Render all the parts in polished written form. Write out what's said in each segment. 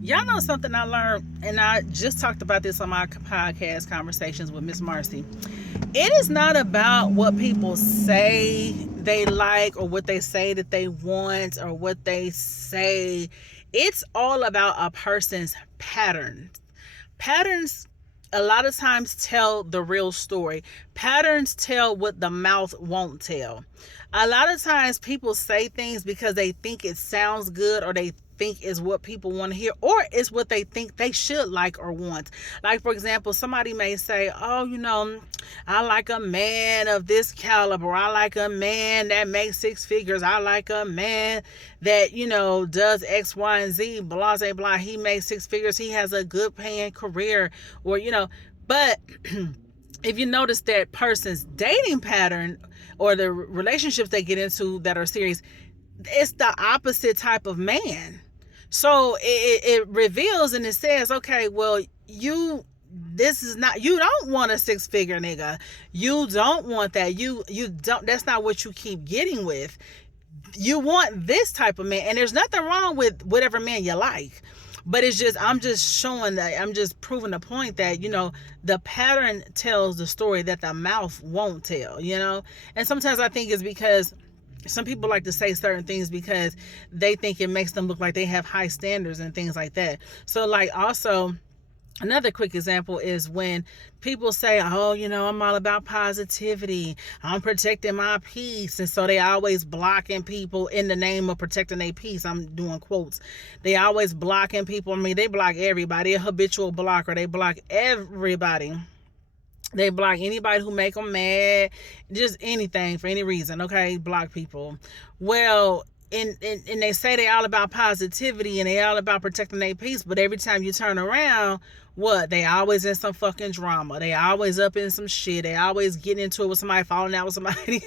Y'all know something I learned, and I just talked about this on my podcast, Conversations with Miss Marcie. It is not about what people say they like or what they say that they want or what they say. It's all about a person's patterns. Patterns a lot of times tell the real story. Patterns tell what the mouth won't tell. A lot of times people say things because they think it sounds good, or they think is what people want to hear, or it's what they think they should like or want. Like, for example, somebody may say, oh, I like a man of this caliber. I like a man that makes six figures. I like a man that, does X, Y, and Z, blah, blah, blah. He makes six figures. He has a good paying career, or, but if you notice that person's dating pattern or the relationships they get into that are serious, it's the opposite type of man. So it reveals and it says, okay, well, you don't want a six-figure nigga. You don't want that. You don't, that's not what you keep getting with. You want this type of man. And there's nothing wrong with whatever man you like. But I'm just proving the point that, the pattern tells the story that the mouth won't tell, And sometimes I think it's because some people like to say certain things because they think it makes them look like they have high standards and things like that. So, like, also, another quick example is when people say, oh, I'm all about positivity. I'm protecting my peace. And so they always blocking people in the name of protecting their peace. I'm doing quotes. They always blocking people. I mean, they block everybody. A habitual blocker. They block everybody. They block anybody who make them mad, just anything for any reason, okay? Block people. Well, and they say they all about positivity and they all about protecting their peace, but every time you turn around, what? They always in some fucking drama. They always up in some shit. They always getting into it with somebody, falling out with somebody.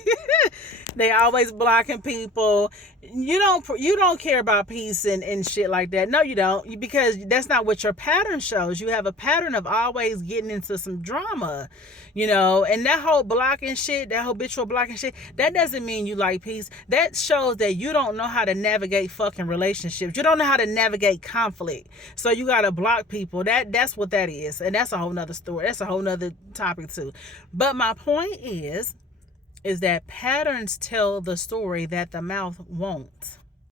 They always blocking people. You don't care about peace and shit like that. No, you don't, because that's not what your pattern shows. You have a pattern of always getting into some drama, and that whole blocking shit, that habitual blocking shit, that doesn't mean you like peace. That shows that you don't know how to navigate fucking relationships. You don't know how to navigate conflict. So you got to block people. That's what that is. And that's a whole nother story. That's a whole nother topic too. But my point is that patterns tell the story that the mouth won't.